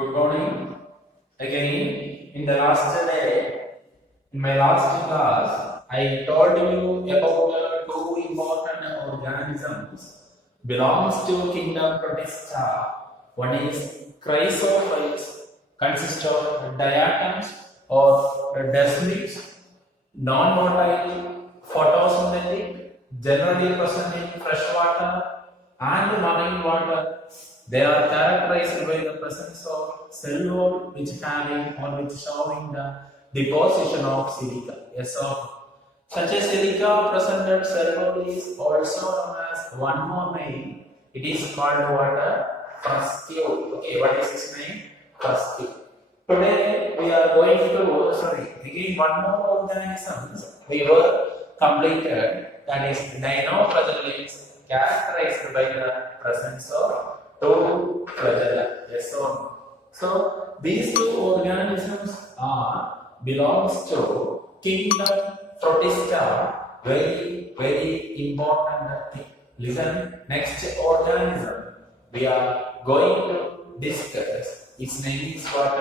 Good morning. Again, in the last day, in my last class, I told you about two important organisms belongs to kingdom Protista. One is chrysophytes, consists of diatoms or desmids, non-motile, photosynthetic, generally present in fresh water and marine water. They are characterized by the presence of cell wall which having or which showing the deposition of silica. Yes, so such a silica presented cell wall is also known as one more name. It is called water frustule. Okay, what is its name? Frustule. Today we are going to again one more organisms we were completed, that is dinoflagellates, characterized by the presence of two flagella. Yes or no? So these two organisms belongs to kingdom Protista. Very important thing. Listen, next organism we are going to discuss. Its name is what?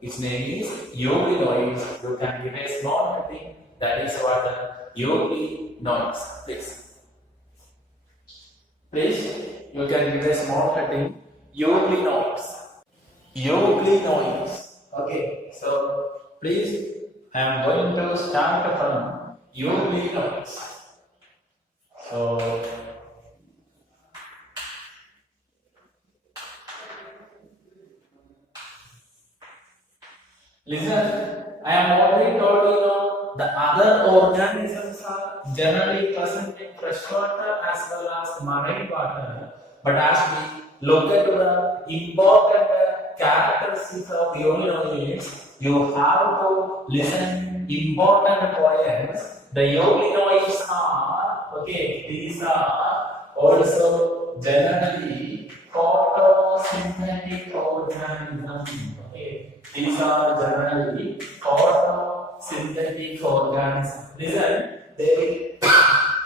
Its name is eulinoids. You can give a small heading. That is what? Eulinoids. Please, you can give a small heading. Eulinoids. Eulinoids. Okay, so please, I am going to start from eulinoids. So listen, I am already told the other organisms are generally present in freshwater as well as marine water. But as we look at the important characteristics of eulinoids, you have to listen important points. The eulinoids are, these are also generally photosynthetic organisms. These are generally photosynthetic organisms. Listen, they will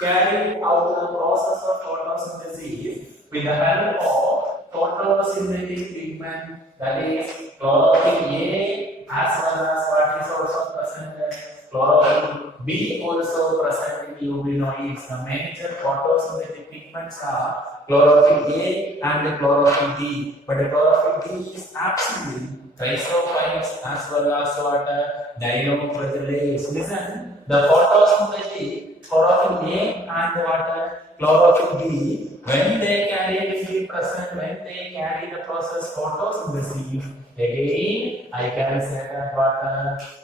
carry out the process of photosynthesis with the help of photosynthetic pigment, that is chlorophyll A, as well as what is also present, chlorophyll B also present in eulinoids. The major photosynthetic pigments are chlorophyll A and chlorophyll B, but the chlorophyll B is absent in chrysophytes as well as dinoflagellates. Listen, the photosynthetic chlorophyll A and chlorophyll B, when they carry will be present when they carry the process photosynthesis. Again, I can say that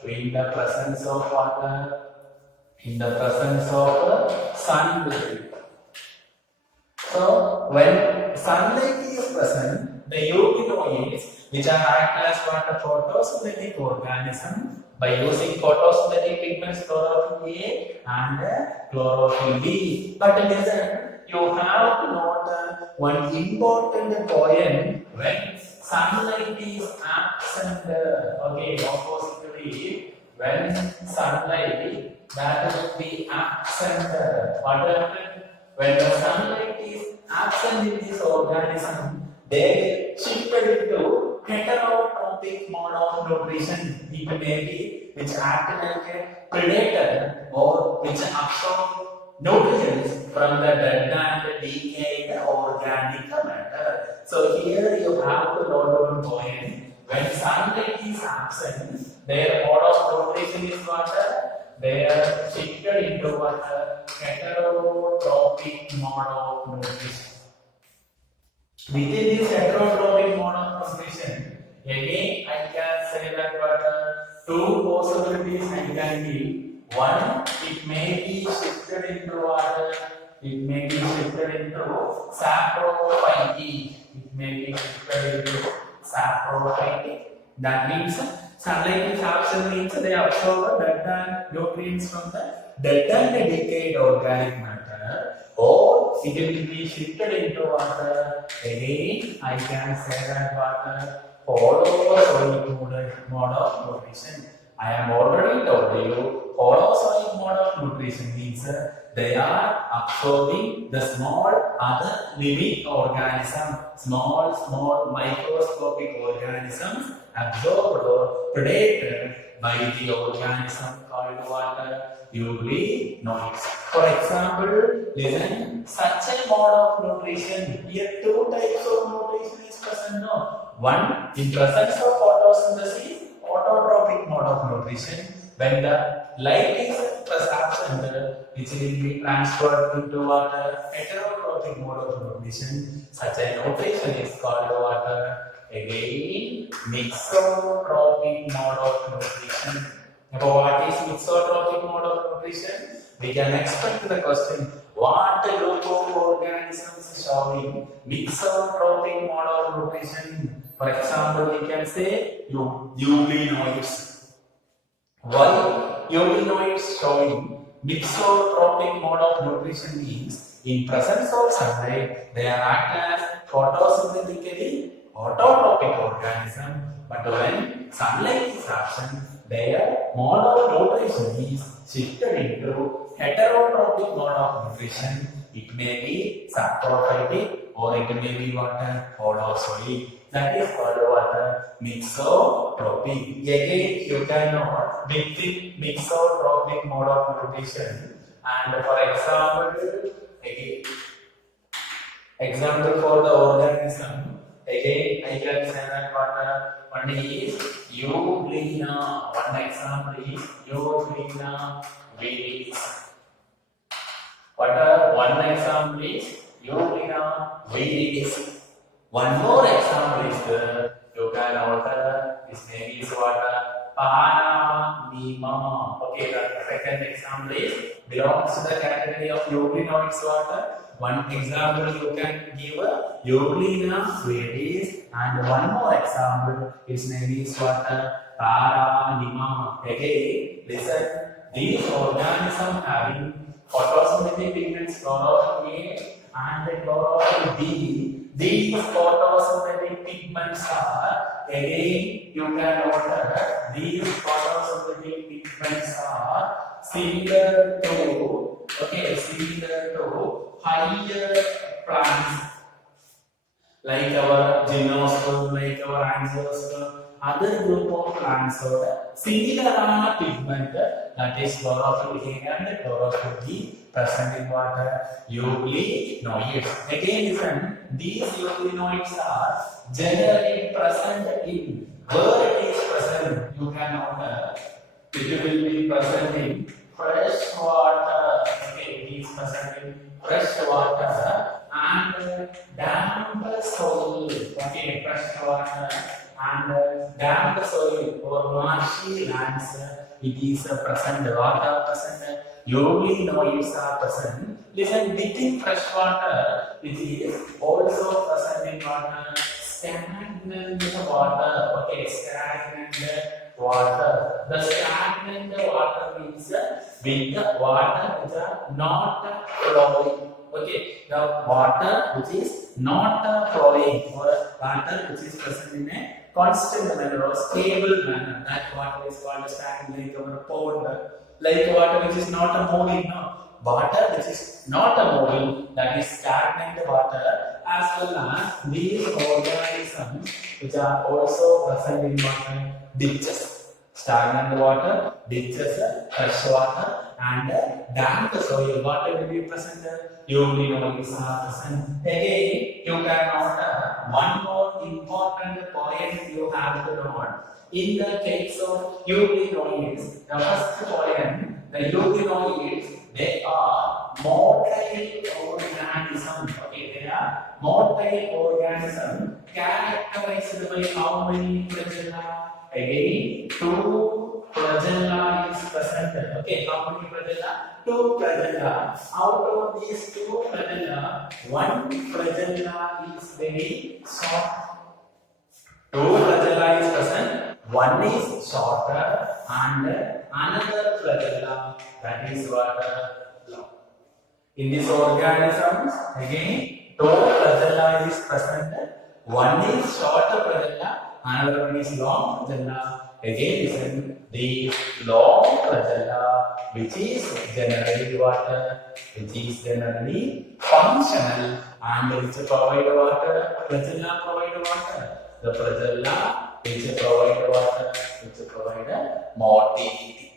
in the presence of water, in the presence of sunlight. So when sunlight is present, the eulinoids, which are act as photosynthetic organism, by using photosynthetic pigments chlorophyll A and chlorophyll B. But listen, you have to note one important point: when sunlight is absent, oppositely, when sunlight that will be absent, what happens? When the sunlight is absent in this organism, they shifted into heterotrophic mode of nutrition. It may be which act like a predator or which absorb nutrients from the dead and decayed organic matter. So here you have to note one point. When sunlight is absent, their mode of nutrition is water. They are shifted into heterotrophic mode of nutrition. Within this heterotrophic mode of nutrition, again I can say that two possibilities I can give. One, it may be shifted into water. It may be shifted into saprophyte. It may be shifted into saprophyte. That means sunlight is absent means they absorb dead and nutrients from the dead and decayed organic matter, or it will be shifted into water. Again, I can say that water holozoic mode of nutrition. I am already told you holozoic mode of nutrition means they are absorbing the small other living organism, small microscopic organism organisms absorbed or predated by the organism called water euglenoids. For example, listen, such a mode of nutrition. Here two types of nutrition is present. No? One, in presence of photosynthesis, autotrophic mode of nutrition. When the light is absent, which will be transferred into water, heterotrophic mode of nutrition. Such a nutrition is called water. Again, mixotrophic mode of nutrition. Now, what is mixotrophic mode of nutrition? We can expect the question, what group of organisms showing mixotrophic mode of nutrition? For example, we can say euglenoids. Why euglenoids showing mixotrophic mode of nutrition means in presence of sunlight, they are act as photosynthetically autotrophic organism, but when sunlight is absent, their mode of nutrition is shifted into heterotrophic mode of nutrition. It may be saprophytic or it may be water holozoic. That is called water mixotrophic. Again, you cannot mix it mixotrophic mode of nutrition. And for example, again, example for the organism. Again, I can say that water. One is euglena. One example is euglena viridis. Water. One example is euglena viridis. One more example is the yoga water. This name is water Panima. Okay, the second example is belongs to the category of euglenoids water. One example you can give euglena viridis, and one more example, its name is water Paranima. Again, listen, these organisms having photosynthetic pigments chlorophyll A and chlorophyll B. These photosynthetic pigments are, again, you can note these photosynthetic pigments are similar to, similar to higher plants like our gymnosperm, like our angiosperm, other group of plants or similar pigment, that is chlorophyll A and chlorophyll B present in water, euglenoids. Again, listen, these euglenoids are generally present in where it is present. You can note it will be present in fresh water. Okay, it is present in fresh water and damp soil. Okay, fresh water and damp soil or marshy lands. It is present. Water present. Euglenoids are present. Listen, within fresh water, it is also present in water. Stagnant water. Okay, stagnant water. The stagnant water means with water which are not flowing. Okay, the water which is not flowing or water which is present in a constant manner or stable manner. That water is called stagnant, like our pond. Like water which is not a moving, no. Water which is not a moving, that is stagnant water, as well as these organisms which are also present in water, ditches, stagnant water, ditches, fresh water, and damp soil. Water will be present. Euglenoids are present. Again, you can note one more important point you have to note. In the case of euglenoids, the first point, the euglenoids, they are motile organisms. Okay, they are motile organisms characterized by how many flagella? Again, two flagella is present. Okay, how many flagella? Two flagella. Out of these two flagella, one flagella is very short. Two flagella is present. One is shorter and another flagella, that is long. In these organisms, again, two flagella is present. One is shorter flagella, another one is long flagella. Again, listen, the long flagella, which is generally water, which is generally functional, and which provide water, flagella provide water. The flagella which provide water, which provide motility.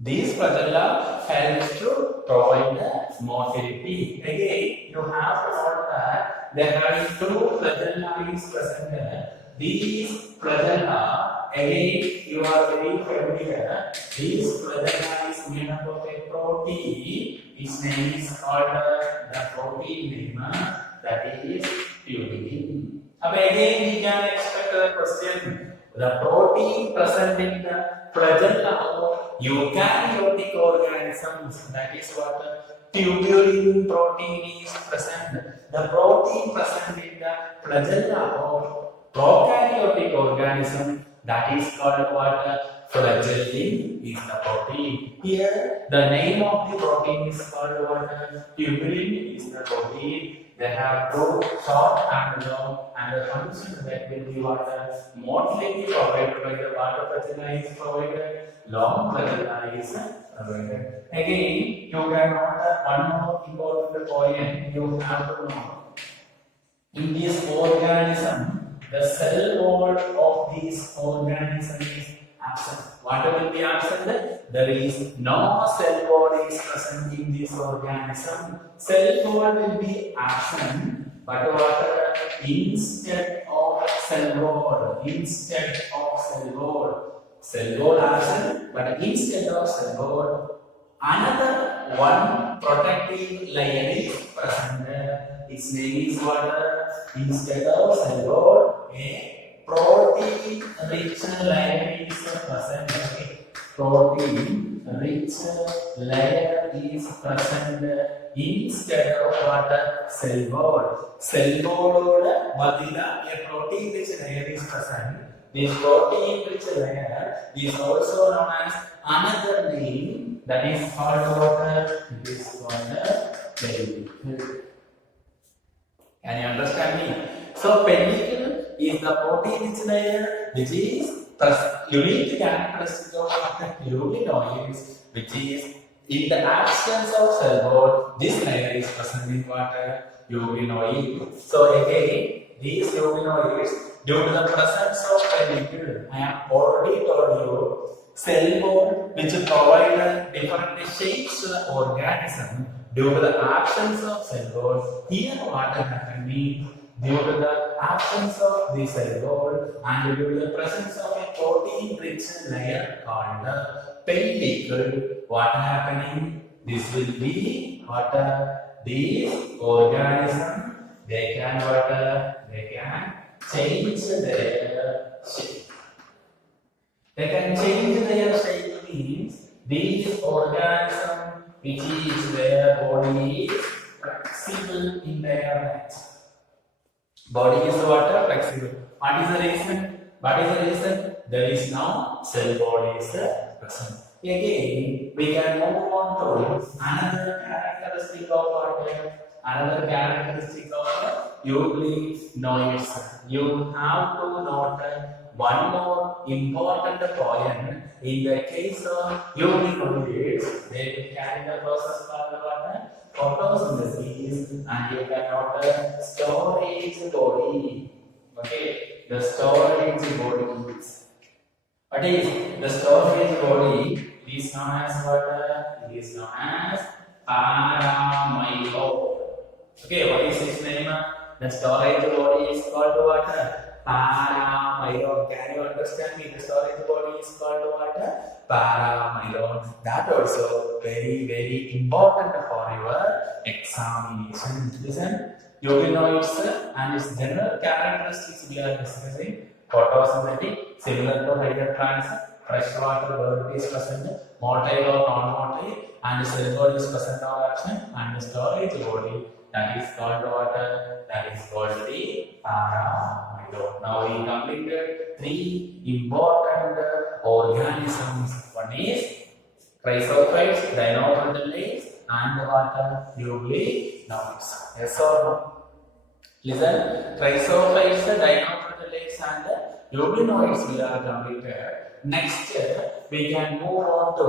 These flagella helps to provide the motility. Again, you have to note that there are two flagella is present here. These flagella, again, you are very familiar. These flagella is made up of a protein. Its name is called the protein name that is tubulin. Again, we can expect a question. The protein present in the flagella of eukaryotic organisms, that is what tubulin protein is present. The protein present in the flagella of prokaryotic organism, that is called what? Flagellin is the protein. Here, the name of the protein is called what? Tubulin is the protein. They have both short and long, and the function that will be water motility provided by the water flagella is provided, long flagella is provided. Again, you can note one more important point you have to know. In this organism, the cell wall of this organism is absent. What will be absent? There is no cell wall is present in this organism. Cell wall will be absent, but what? Instead of cell wall, cell wall absent, but instead of cell wall, another one protective layer is present. Its name is what? Instead of cell wall, a protein-rich layer is present. Protein-rich layer is present instead of what? Cell wall. Cell wall madila a protein-rich layer is present. This protein-rich layer is also known as another name that is called what? It is called pellicle. Can you understand me? So pellicle is the protein-rich layer which is unique characteristic of urinoids, which is in the absence of cell wall, this layer is present in water, urinoid. So again, these urinoids, due to the presence of pellicle, I have already told you, cell wall which provide different shapes to the organism. Due to the absence of cell wall, here what happening? Due to the absence of the cell wall and due to the presence of a protein-rich layer called the pellicle, what happening? This will be what? These organisms, they can what? They can change their shape. They can change their shape means these organisms which is their body is flexible in their nature. Body is what? Flexible. What is the reason? There is no cell wall is present. Again, we can move on to another characteristic of water. Another characteristic of urinoids. You have to note one more important point. In the case of urinoids, they will carry the process called what? Photosynthesis, and you can note storage body. Okay, the storage body. What is the storage body? It is known as what? It is known as paramylo. Okay, what is its name? The storage body is called what? Paramylo. Can you understand me? The storage body is called what? Paramylo. That also very important for your examination. Listen, urinoids and its general characteristics we are discussing. Photosynthetic, similar to hydrogen plants, freshwater bird is present, motile or non-motile, and cell wall is present or absent, and the storage body that is called water, that is called the paramylo. Now we completed three important organisms. One is chrysophytes, dinoflagellates, and water urinoids. Yes or no? Listen, chrysophytes, dinoflagellates, and urinoids we are completed. Next, we can move on to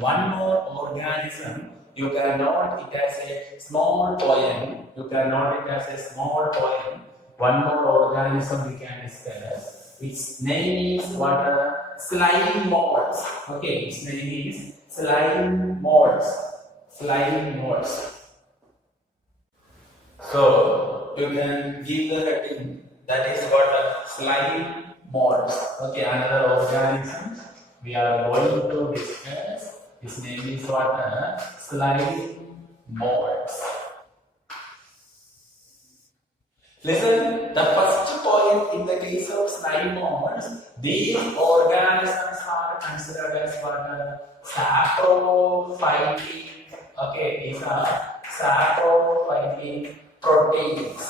one more organism. You can note it as a small poem. What one more organism we can discuss. Its name is what? Slime molds. Okay, its name is slime molds. Slime molds. So you can give the heading that is what slime molds. Okay, another organism we are going to discuss. His name is what? Slime molds. Listen, the first point in the case of slime molds, these organisms are considered as what? Saprophytic. Okay, these are saprophytic proteins.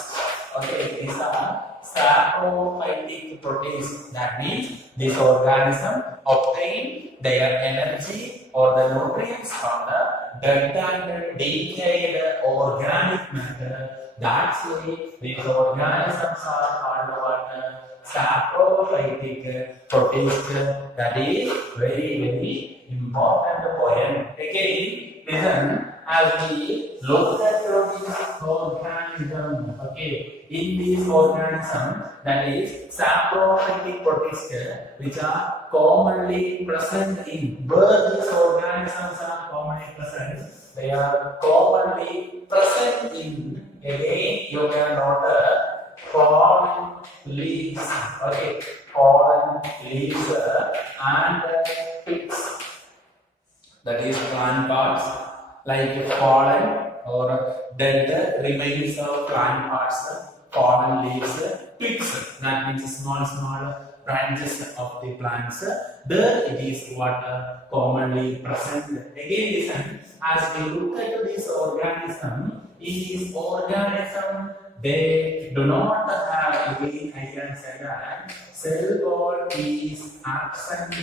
Okay, these are saprophytic proteins. That means this organism obtain their energy or the nutrients from the dead and decayed organic matter. That's why these organisms are called what? Saprophytic proteins. That is very important point. Again, listen, as we look at this organism, okay, in this organism, that is saprophytic protists, which are commonly present in where these organisms are commonly present, they are commonly present in, again, you can note pollen leaves, okay, pollen leaves and pigs. That is plant parts like pollen or dead remains of plant parts, pollen leaves, twigs, that means small branches of the plants. There it is what commonly present. Again, listen, as we look at this organism, in this organism they do not have, again I can say that cell wall is absent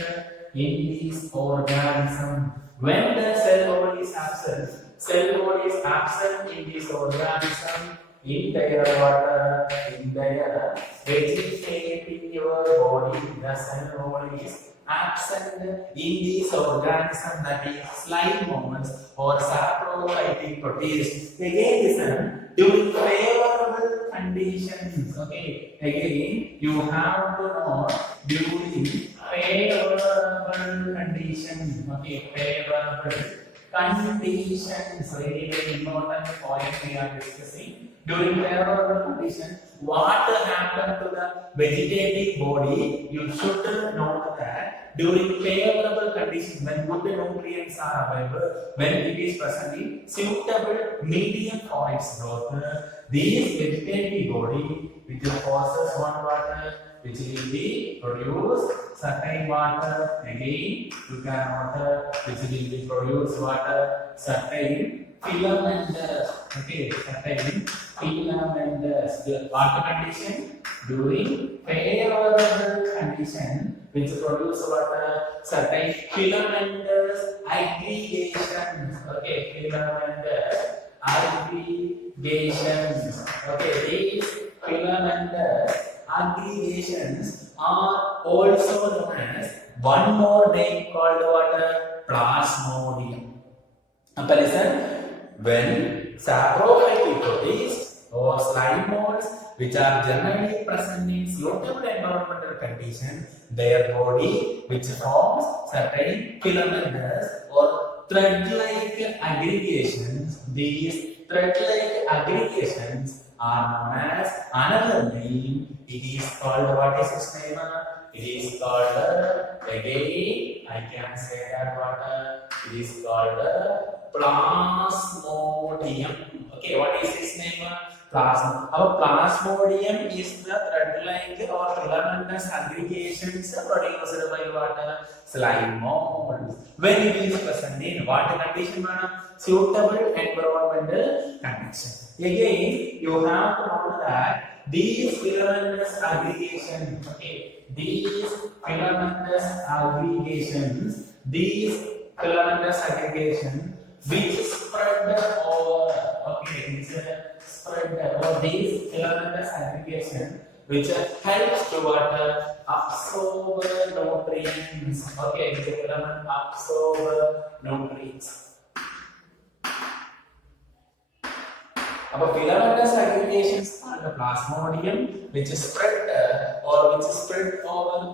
in this organism. When the cell wall is absent in this organism, in their water, in their vegetative body, the cell wall is absent in this organism, that is slime molds or saprophytic proteins. Again, listen, during favorable conditions, okay, again you have to know during favorable conditions, okay, favorable conditions, very important point we are discussing. During favorable conditions, what happened to the vegetative body? You should note that during favorable conditions, when good nutrients are available, when it is present in suitable medium for its growth, these vegetative body which possesses one water, which will be produce certain water, again you can water which will be produce water, certain filamentous, okay, certain filamentous. The water condition during favorable condition which produce water, certain filamentous aggregations, okay, filamentous aggregations, okay, these filamentous aggregations are also known as one more name called what? Plasmodium. Listen, when saprophytic proteins or slime molds which are generally present in suitable environmental conditions, their body which forms certain filamentous or thread-like aggregations, these thread-like aggregations are known as another name. It is called, what is its name? It is called, again I can say that what it is called plasmodium. Okay, what is its name? Plasmodium. Our plasmodium is the thread-like or filamentous aggregations produced by what? Slime molds. When it is present in what condition? Suitable environmental condition. Again, you have to know that these filamentous aggregations, okay, these filamentous aggregations which spread over, okay, which spread over these filamentous aggregations which helps to what? Absorb nutrients, okay, the filament absorb nutrients. filamentous aggregations are the plasmodium which is spread over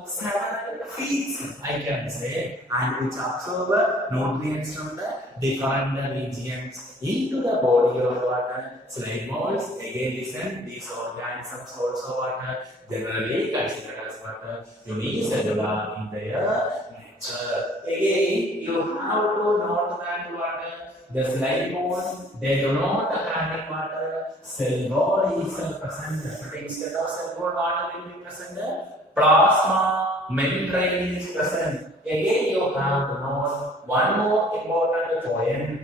several feet, I can say, and which absorb nutrients from the different regions into the body of water. Slime molds, again listen, these organisms also water, generally considered as water, unicellular in their nature. Again, you have to note that water, the slime mold, they do not have water, cell wall is present, but instead of cell wall, water will be present, plasma membrane is present. Again, you have to note one more important point.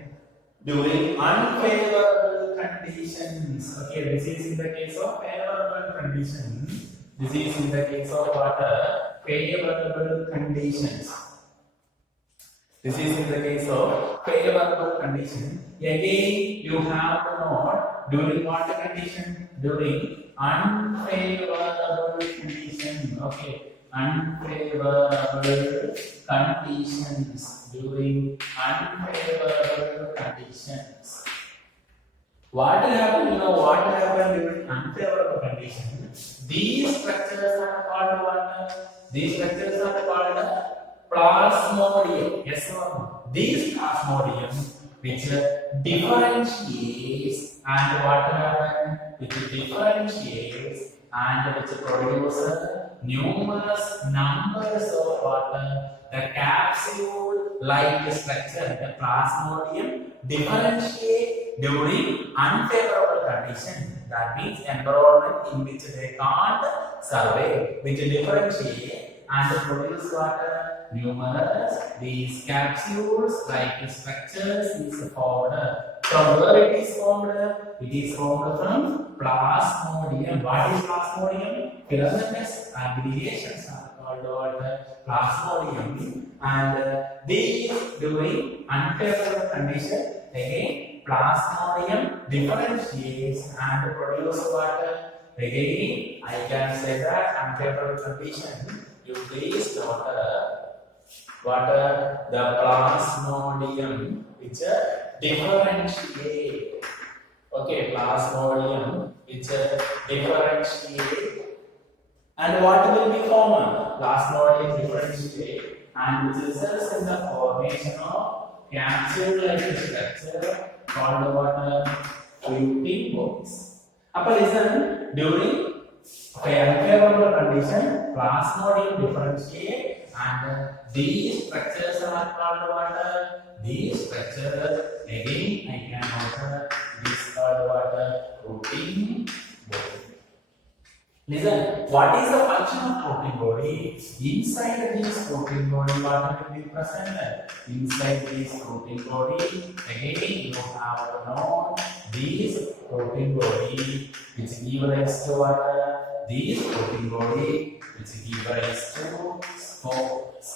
During unfavorable conditions, okay, this is in the case of favorable conditions. This is in the case of water, favorable conditions. This is in the case of favorable condition. Again, you have to note during what condition? During unfavorable condition. Okay, unfavorable conditions. During unfavorable conditions. What will happen? You know what will happen during unfavorable conditions? These structures are called what? These structures are called plasmodium. Yes or no? These plasmodium which differentiates and what happens? Which differentiates and which produces numerous numbers of water. The capsule-like structure, the plasmodium, differentiate during unfavorable condition. That means environment in which they can't survive, which differentiate and produce water. Numerous these capsules like structures is formed. From where it is formed? It is formed from plasmodium. What is plasmodium? Filamentous aggregations are called what? Plasmodium. And these during unfavorable condition, again plasmodium differentiates and produce water. Again, I can say that unfavorable condition. You please note what the plasmodium which differentiate. Okay, plasmodium which differentiate. And what will be formed? Plasmodium differentiate and which results in the formation of capsule-like structure called what? Fluting bodies. Now listen, during unfavorable condition, plasmodium differentiate and these structures are called what? These structures, again I can note this called what? Protein body. Listen, what is the function of protein body? Inside this protein body, what will be present? Inside this protein body, again you have to know these protein body which give rise to what? These protein body which give rise to spores.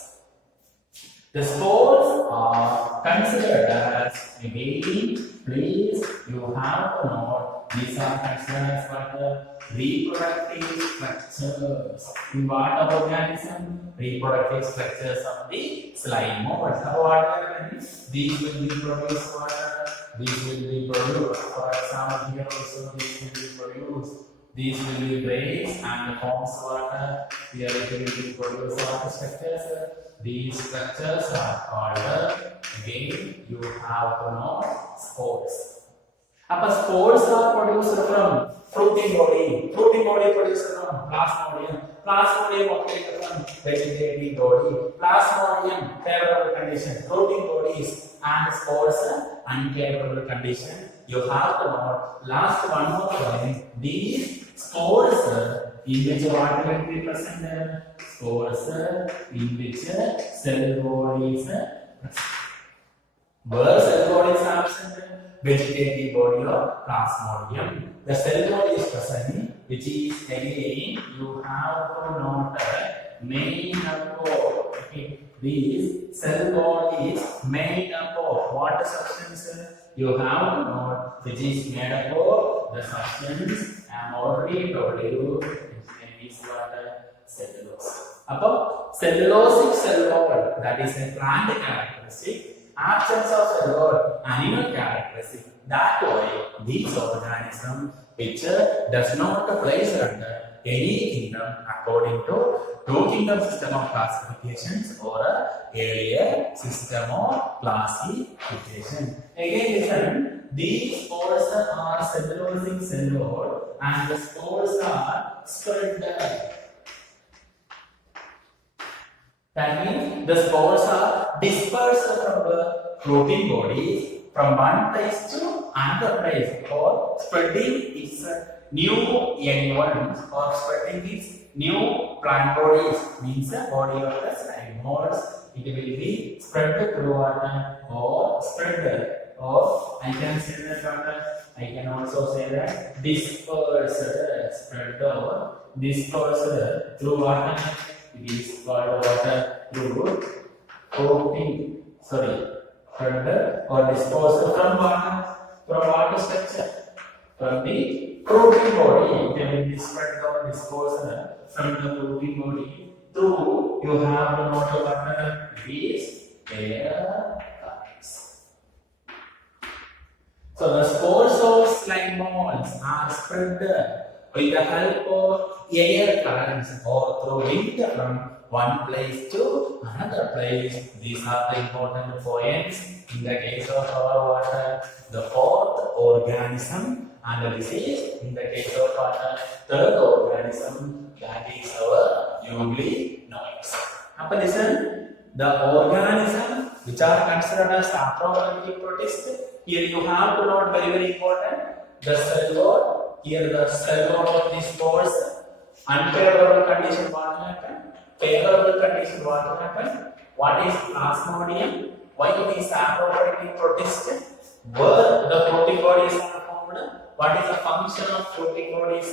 The spores are considered as, again, please you have to know these are considered as what? Reproductive structures. In what organism? Reproductive structures of the slime molds. So what happens? These will be produced water. These will be produced. For example, here also these will be produced. These will be breaks and forms water. Here it will be produced water structures. These structures are called, again, you have to know, spores. Spores are produced from fruiting body. Fruiting body produced from plasmodium. Plasmodium obtained from vegetative body. Plasmodium, favorable condition. Fruiting bodies and spores, unfavorable condition. You have to know. Last one more point. These spores in which what will be present? Spores in which cell wall is present. Where cell wall is absent? Vegetative body or plasmodium. The cell wall is present, which is again you have to note made up of. Okay, this cell wall is made up of what substance? You have to note which is made up of the substance. I am already told you its name is what? Cellulose. Cellulosic cell wall, that is a plant characteristic. absence of a word, animal characteristic. That way, these organisms which does not place under any kingdom according to two kingdom system of classifications or a earlier system of classification. Again, listen, these spores are cellulosing cellulose and the spores are spread. That means the spores are dispersed from the protein bodies from one place to another place, or spreading its new young ones, or spreading its new plant bodies, means the body of the slime molds. It will be spread through water or spread, or I can say that I can also say that dispersed, spread or dispersed through water. It is called water through protein, spread or dispersed from water structure, from the protein body. It will be spread or dispersed from the protein body through, you have to note water, these air currents. So the spores of slime molds are spread with the help of air currents or through wind from one place to another place. These are the important points in the case of our water. The fourth organism, and this is in the case of water, third organism, that is our euglenoids. Now listen, the organism which are considered as saprophylactic protists, here you have to note very important the cell wall. Here the cell wall of these spores, unfavorable condition what will happen? Favorable condition what will happen? What is plasmodium? Why it is saprophylactic protist? Where the protein bodies are formed? What is the function of protein bodies?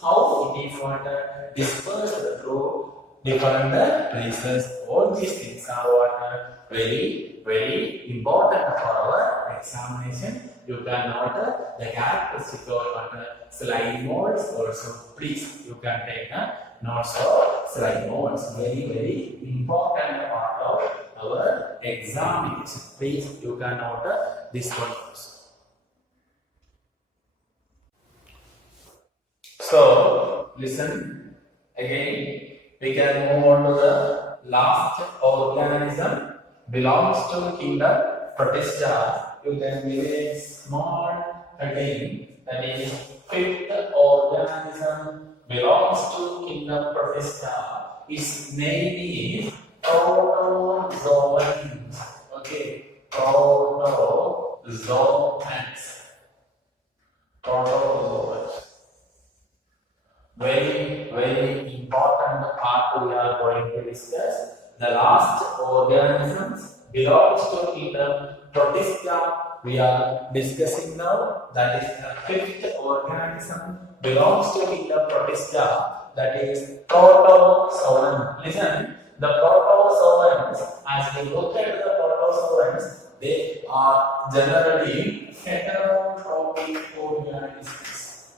How it is water dispersed through different places. All these things are water very important for our examination. You can note the characteristic of water. Slime molds also. Please, you can take notes of slime molds. Very important part of our examination. Please, you can note this one also. So, listen again. We can move on to the last organism. Belongs to kingdom Protista. You can give a small heading, that is fifth organism belongs to kingdom Protista. Its name is protozoans. Okay, protozoans. Protozoans. Very important part we are going to discuss. The last organisms belongs to kingdom Protista. We are discussing now. That is the fifth organism belongs to kingdom Protista. That is protozoan. Listen, the protozoans. As we look at the protozoans, they are generally heterotrophic organisms.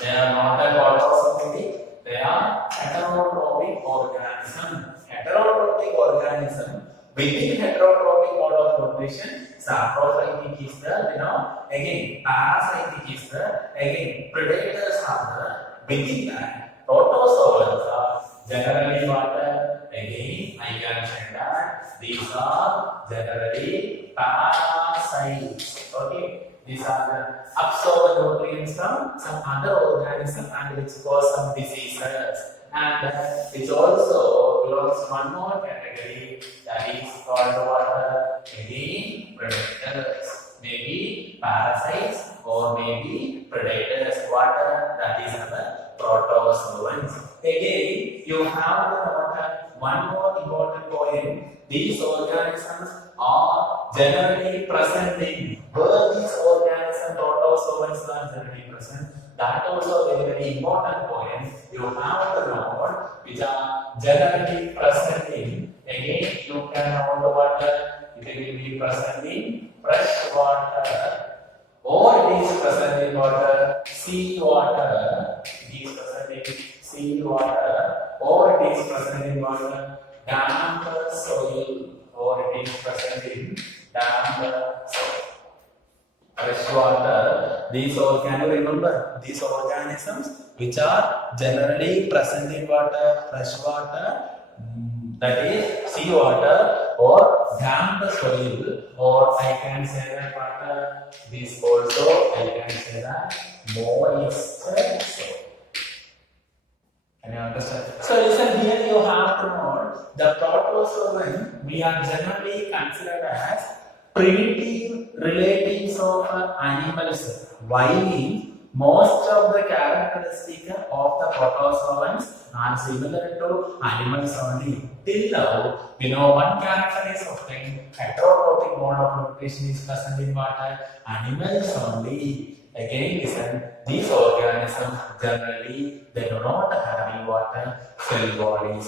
They are not a autosynthetic. They are heterotrophic organism. Heterotrophic organism. Within heterotrophic mode of nutrition, saprophytic is the, again parasitic is the, again predators are the. Within that, protozoans are generally what? Again, I can say that these are generally parasites. Okay. These are the absorb nutrients from some other organism and which cause some diseases. And it also belongs to one more category, that is called what? Again, predators. Maybe parasites or maybe predators. What? That is our protozoans. Again, you have to note one more important point. These organisms are generally present in where these organisms, protozoans are generally present. That also a very important point. You have to know which are generally present in. Again, you can know water. It will be present in fresh water, or it is present in water, sea water. It is present in sea water, or it is present in water, damp soil, or it proteins present in damp fresh water. These all, can you remember these organisms which are generally present in water, fresh water, that is sea water or damp soil, or I can say that water. This also I can say that moist soil. Can you understand? So listen here, you have to know the protozoan we are generally considered as primitive relatives of animals, while most of the characteristics of the protozoans are similar to animals only. Till now, we know one character is obtained, heterotrophic mode of nutrition is present in water, animals only. Again, listen, these organisms generally they do not have in water cell bodies.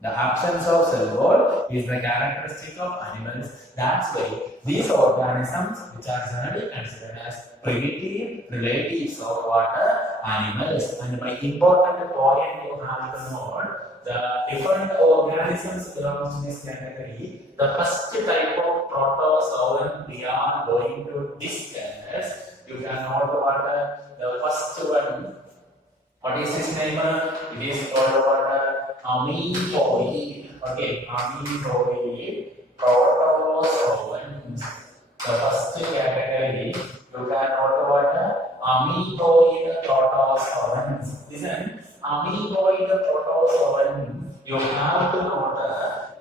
The absence of cell wall is the characteristic of animals. That's why these organisms, which are generally considered as primitive relatives of water animals, and my important point you have to know the different organisms belongs to this category. The first type of protozoan we are going to discuss. You can note what the first one. What is his name? It is called what? Amoeboid. Okay, amoeboid protozoans. The first category. You can note what? Amoeboid protozoans. Listen, amoeboid protozoan. You have to note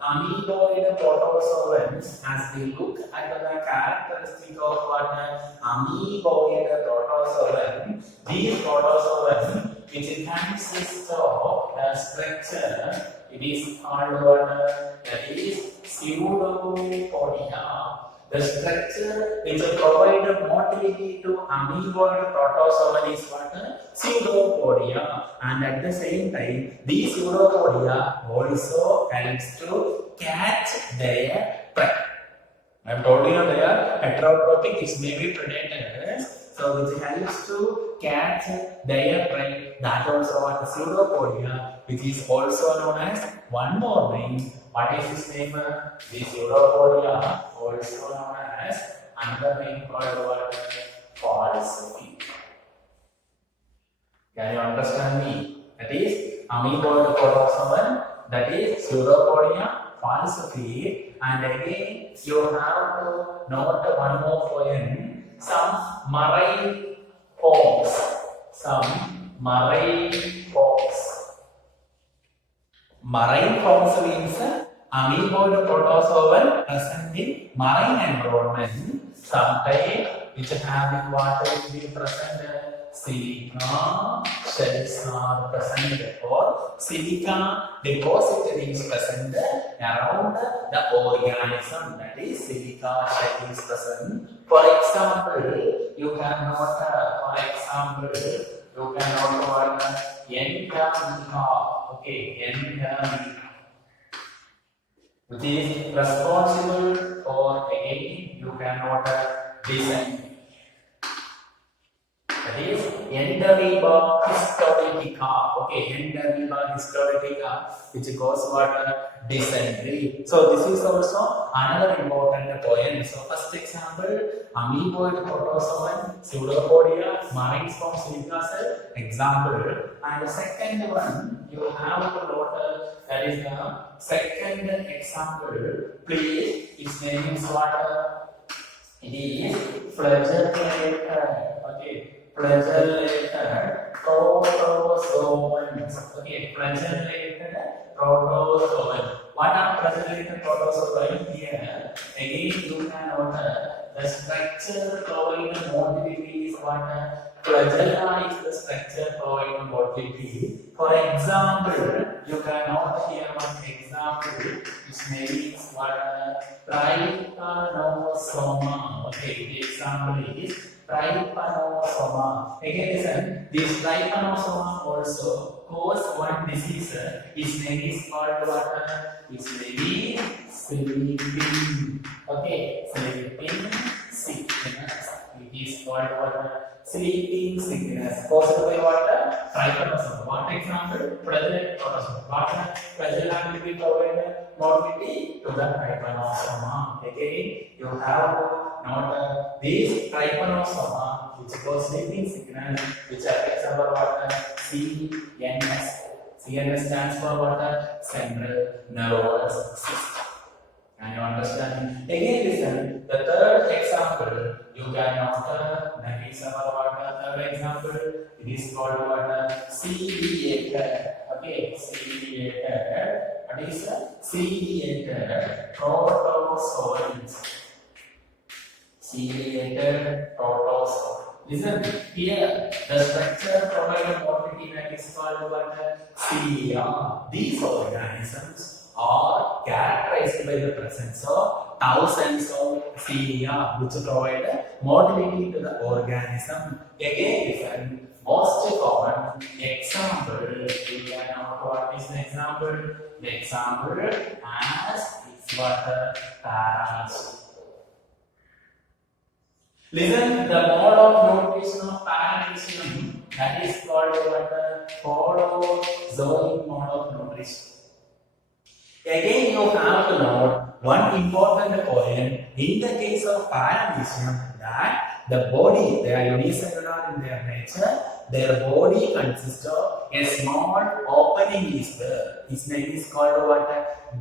amoeboid protozoans. As we look at the characteristic of what amoeboid protozoan, these protozoans which consists of a structure, it is called what? That is pseudopodia. The structure which provide motility to amoeboid protozoan is what? Pseudopodia. And at the same time, these pseudopodia also helps to catch their prey. I have told you they are heterotrophic, it may be predators. So which helps to catch their prey. That also what pseudopodia, which is also known as one more name. What is his name? This pseudopodia, also known as another name called what? Falsified. Can you understand me? That is amoeboid protozoan, that is pseudopodia, falsified, and again you have to note one more point. Some marine forms. Marine forms means amoeboid protozoan present in marine environment. Sometimes which have in water will be present. Silica shells are present, or silica deposit is present around the organism. That is silica shell is present. For example, you can note. What endemica. Okay, endemica, which is responsible for again. You can note descent. That is Endemica histolytica. Okay, Endemica histolytica, which goes what? Dysentery. So this is also another important point. So first example, amoeboid protozoan, pseudopodia, marine form silica cell example. And the second one you have to note that is the second example. Please, its name is what? It is flagellated. Okay. Flagellated protozoans. Okay, flagellated protozoan. What are flagellated protozoan? Here, again you can note the structure providing motility is what? Flagella is the structure providing motility. For example, you can note here one example. Its name is what? Trypanosoma. Okay, the example is trypanosoma. Again, listen, this trypanosoma also cause one disease. Its name is called what? Its name is sleeping. Okay, sleeping sickness. It is called what? Sleeping sickness. Caused by what? Trypanosome. What example? Flagellum. What flagellum will be provided? Motility to the trypanosome. Again, you have not this trypanosome, which cause sleeping sickness, which affects our what? CNS. CNS stands for what? Central Nervous System. Can you understand? Again, listen. The third example, you can note that is our what? Third example, it is called what? Ciliated. Okay, ciliated. What is ciliated protozoans? Ciliated protozoans. Listen, here the structure provided motility that is called what? Cilia. These organisms are characterized by the presence of thousands of cilia, which provide motility to the organism. Again, listen, most common example, you can know what is the example? The example as is what? Parasite. Listen, the mode of nutrition of paramecium, that is called what? Holozoic mode of nutrition. Again, you have to note one important point in the case of paramecium that the body, they are unicellular in their nature, their body consists of a small opening is there. Its name is called what?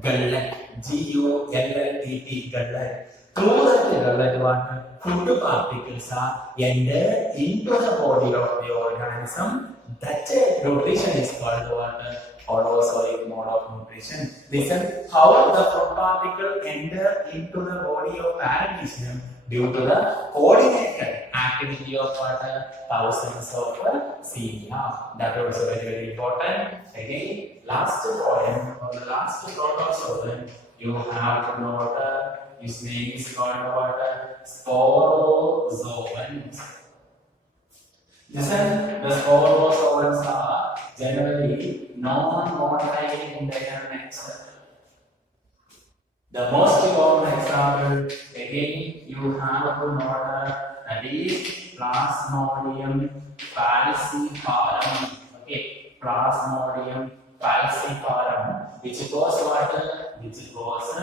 Gullet. G-U-L-L-E-T, gullet. Through that gullet, what? Food particles are entered into the body of the organism. That nutrition is called what? Holozoic mode of nutrition. Listen, how the food particle enter into the body of paramecium due to the coordinated activity of what? Thousands of cilia. That is also very, very important. Again, last point or the last protozoan, you have to know what? His name is called what? Sporozoans. Listen, the sporozoans are generally non-motile in their nature. The most common example, again, you have to know that is Plasmodium falciparum. Okay, Plasmodium falciparum, which cause what? Which cause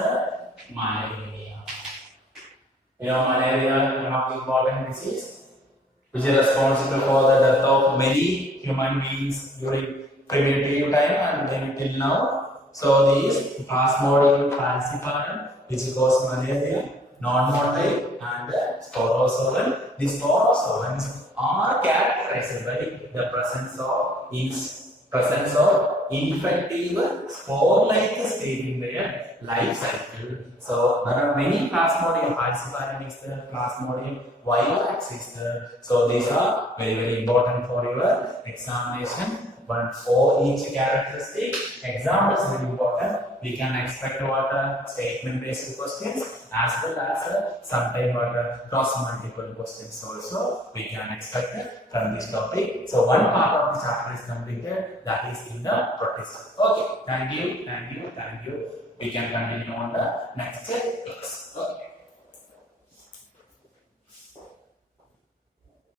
malaria. You know, malaria, one of the important disease, which is responsible for the death of many human beings during primitive time and then till now. So these Plasmodium falciparum, which cause malaria, non-motile and sporozoan. These sporozoans are characterized by the presence of infective spore-like state in their life cycle. So there are many Plasmodium falciparum is there, Plasmodium vivax is there. So these are very, very important for your examination. But for each characteristic, examples are very important. We can expect what? Statement-based questions as well as sometime what? Cross multiple questions also we can expect from this topic. So one part of the chapter is completed, that is in the protism. Okay, thank you. We can continue on the next class. Okay.